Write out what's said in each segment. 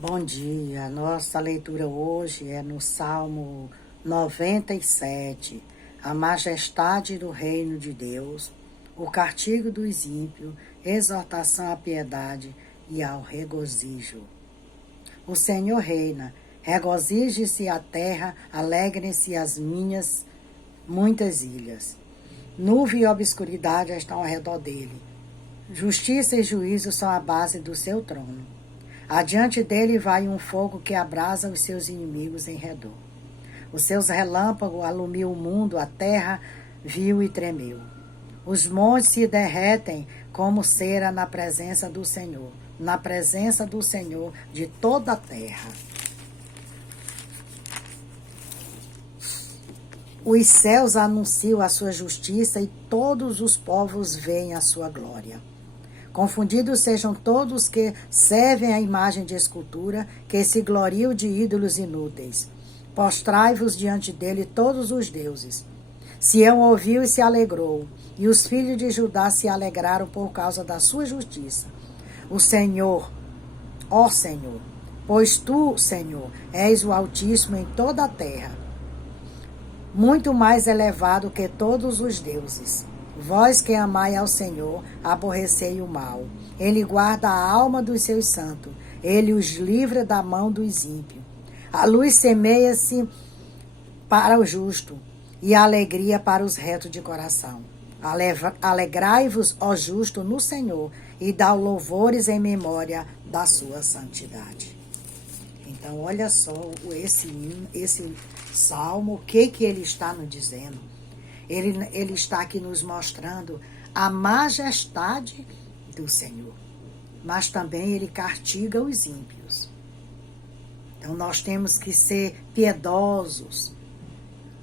Bom dia, nossa leitura hoje é no Salmo 97, a majestade do reino de Deus, o castigo dos ímpios, exortação à piedade e ao regozijo. O Senhor reina, regozije-se a terra, alegrem-se as minhas muitas ilhas. Nuvem e obscuridade estão ao redor dele. Justiça e juízo são a base do seu trono. Adiante dele vai um fogo que abrasa os seus inimigos em redor. Os seus relâmpagos alumiam o mundo, a terra viu e tremeu. Os montes se derretem como cera na presença do Senhor de toda a terra. Os céus anunciam a sua justiça e todos os povos veem a sua glória. Confundidos sejam todos que servem à imagem de escultura, que se gloriam de ídolos inúteis. Postrai-vos diante dele todos os deuses. Sião ouviu e se alegrou, e os filhos de Judá se alegraram por causa da sua justiça. O Senhor, ó Senhor, pois tu, Senhor, és o Altíssimo em toda a terra, muito mais elevado que todos os deuses. Vós que amai ao Senhor, aborrecei o mal. Ele guarda a alma dos seus santos. Ele os livra da mão dos ímpios. A luz semeia-se para o justo e a alegria para os retos de coração. Alegrai-vos, ó justo, no Senhor, e dá louvores em memória da sua santidade. Então, olha só esse salmo, o que ele está nos dizendo. Ele está aqui nos mostrando a majestade do Senhor, mas também ele castiga os ímpios. Então nós temos que ser piedosos,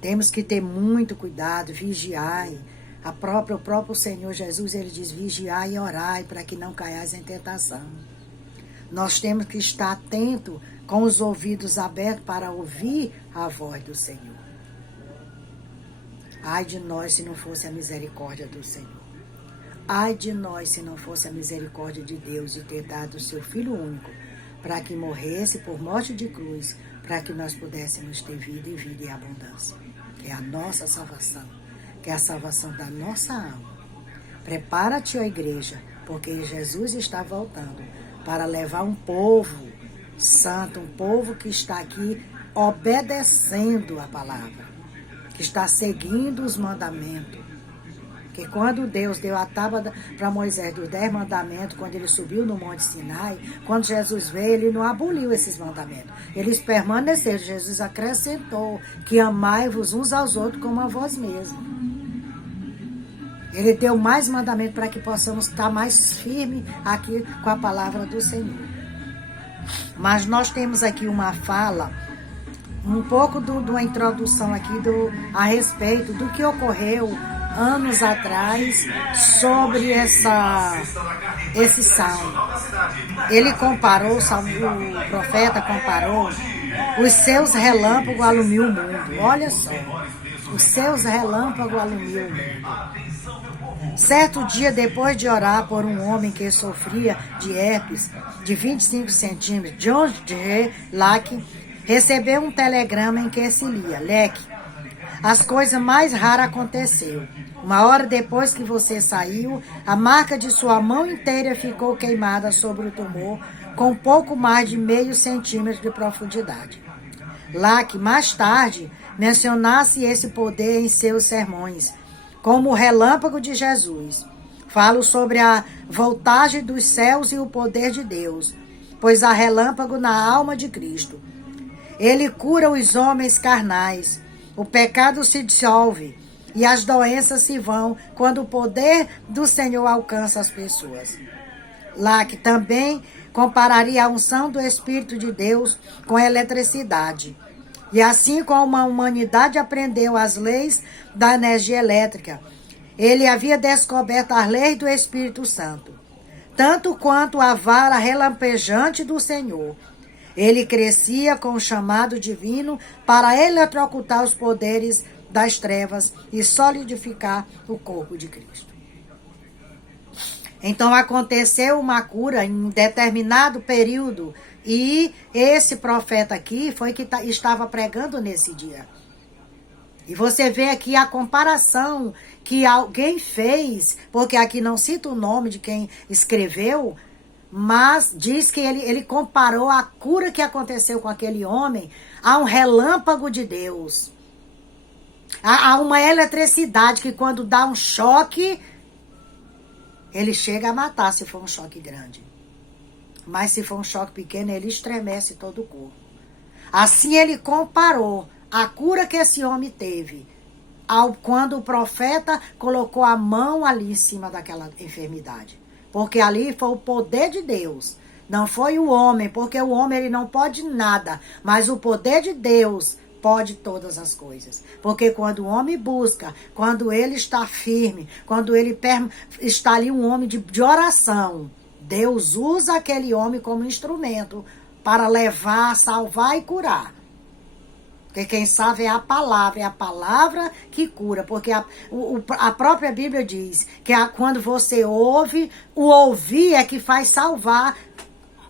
temos que ter muito cuidado, vigiai. O próprio Senhor Jesus, ele diz, vigiai e orai para que não caiais em tentação. Nós temos que estar atento, com os ouvidos abertos para ouvir a voz do Senhor. Ai de nós se não fosse a misericórdia do Senhor. Ai de nós se não fosse a misericórdia de Deus de ter dado o seu Filho único para que morresse por morte de cruz, para que nós pudéssemos ter vida e vida em abundância. Que é a nossa salvação, que é a salvação da nossa alma. Prepara-te, ó igreja, porque Jesus está voltando para levar um povo santo, um povo que está aqui obedecendo a palavra, que está seguindo os mandamentos. Que quando Deus deu a tábua para Moisés dos 10 mandamentos, quando ele subiu no Monte Sinai, quando Jesus veio, ele não aboliu esses mandamentos. Eles permaneceram. Jesus acrescentou que amai-vos uns aos outros como a vós mesmos. Ele deu mais mandamentos para que possamos estar mais firmes aqui com a palavra do Senhor. Mas nós temos aqui uma fala, um pouco de uma introdução aqui a respeito do que ocorreu anos atrás sobre esse salmo. Ele comparou, o profeta comparou, os seus relâmpagos alumiam o mundo. Olha só, os seus relâmpagos alumiam o mundo. Certo dia, depois de orar por um homem que sofria de herpes de 25 centímetros, John G. Lake recebeu um telegrama em que se lia: Leque, as coisas mais raras aconteceu. Uma hora depois que você saiu, a marca de sua mão inteira ficou queimada sobre o tumor, com pouco mais de meio centímetro de profundidade. Lake, mais tarde, mencionasse esse poder em seus sermões, como o relâmpago de Jesus. Falo sobre a voltagem dos céus e o poder de Deus, pois há relâmpago na alma de Cristo. Ele cura os homens carnais. O pecado se dissolve e as doenças se vão quando o poder do Senhor alcança as pessoas. Lake também compararia a unção do Espírito de Deus com a eletricidade. E assim como a humanidade aprendeu as leis da energia elétrica, ele havia descoberto as leis do Espírito Santo, tanto quanto a vara relampejante do Senhor. Ele crescia com o chamado divino para eletrocutar os poderes das trevas e solidificar o corpo de Cristo. Então aconteceu uma cura em determinado período e esse profeta aqui foi que estava pregando nesse dia. E você vê aqui a comparação que alguém fez, porque aqui não cita o nome de quem escreveu, mas diz que ele comparou a cura que aconteceu com aquele homem a um relâmpago de Deus. A uma eletricidade que quando dá um choque, ele chega a matar se for um choque grande. Mas se for um choque pequeno, ele estremece todo o corpo. Assim ele comparou a cura que esse homem teve quando o profeta colocou a mão ali em cima daquela enfermidade. Porque ali foi o poder de Deus. Não foi o homem, porque o homem ele não pode nada. Mas o poder de Deus pode todas as coisas. Porque quando o homem busca, quando ele está firme, quando ele está ali um homem de oração, Deus usa aquele homem como instrumento para levar, salvar e curar. Porque quem sabe é a palavra que cura. Porque a própria Bíblia diz que quando você ouve, o ouvir é que faz salvar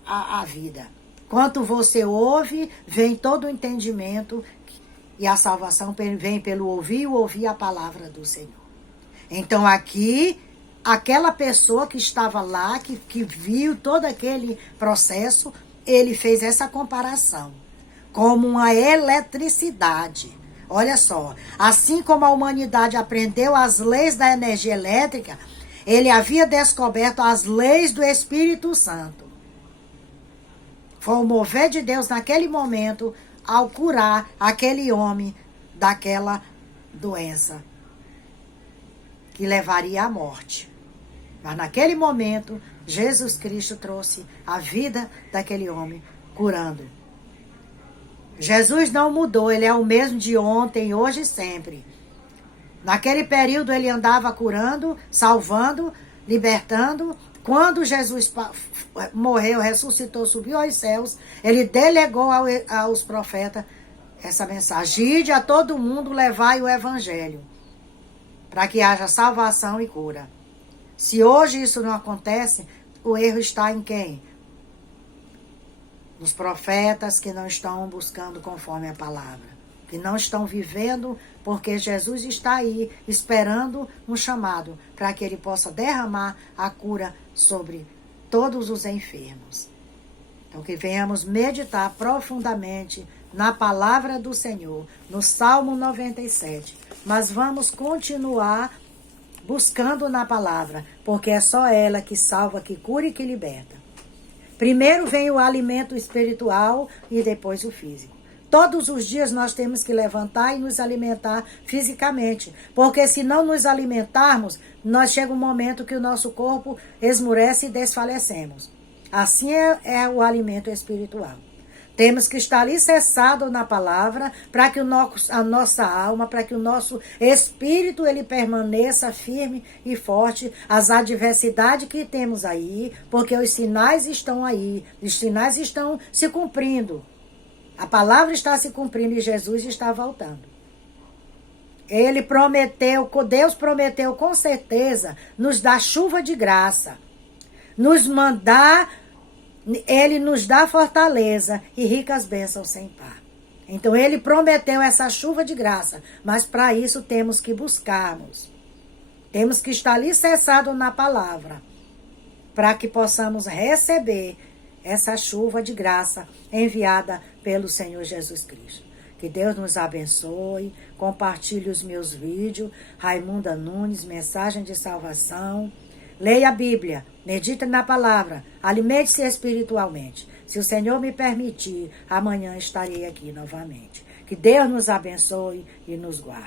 a vida. Quando você ouve, vem todo o entendimento e a salvação vem pelo ouvir e ouvir a palavra do Senhor. Então aqui, aquela pessoa que estava lá, que viu todo aquele processo, ele fez essa comparação. Como uma eletricidade. Olha só, assim como a humanidade aprendeu as leis da energia elétrica, ele havia descoberto as leis do Espírito Santo. Foi o mover de Deus naquele momento ao curar aquele homem daquela doença que levaria à morte. Mas naquele momento, Jesus Cristo trouxe a vida daquele homem, curando. Jesus não mudou, ele é o mesmo de ontem, hoje e sempre. Naquele período ele andava curando, salvando, libertando. Quando Jesus morreu, ressuscitou, subiu aos céus, ele delegou aos profetas essa mensagem. Ide a todo mundo, levai o evangelho, para que haja salvação e cura. Se hoje isso não acontece, o erro está em quem? Nos profetas que não estão buscando conforme a palavra, que não estão vivendo, porque Jesus está aí esperando um chamado para que ele possa derramar a cura sobre todos os enfermos. Então que venhamos meditar profundamente na palavra do Senhor, no Salmo 97. Mas vamos continuar buscando na palavra, porque é só ela que salva, que cura e que liberta. Primeiro vem o alimento espiritual e depois o físico. Todos os dias nós temos que levantar e nos alimentar fisicamente. Porque se não nos alimentarmos, nós chega um momento que o nosso corpo esmurece e desfalecemos. Assim é o alimento espiritual. Temos que estar alicerçados na palavra para que a nossa alma, para que o nosso espírito ele permaneça firme e forte às adversidades que temos aí, porque os sinais estão aí, os sinais estão se cumprindo. A palavra está se cumprindo e Jesus está voltando. Ele prometeu, Deus prometeu com certeza nos dar chuva de graça, nos mandar. Ele nos dá fortaleza e ricas bênçãos sem par. Então ele prometeu essa chuva de graça, mas para isso temos que buscarmos. Temos que estar alicerçados na palavra, para que possamos receber essa chuva de graça enviada pelo Senhor Jesus Cristo. Que Deus nos abençoe, compartilhe os meus vídeos, Raimunda Nunes, mensagem de salvação. Leia a Bíblia, medite na palavra, alimente-se espiritualmente. Se o Senhor me permitir, amanhã estarei aqui novamente. Que Deus nos abençoe e nos guarde.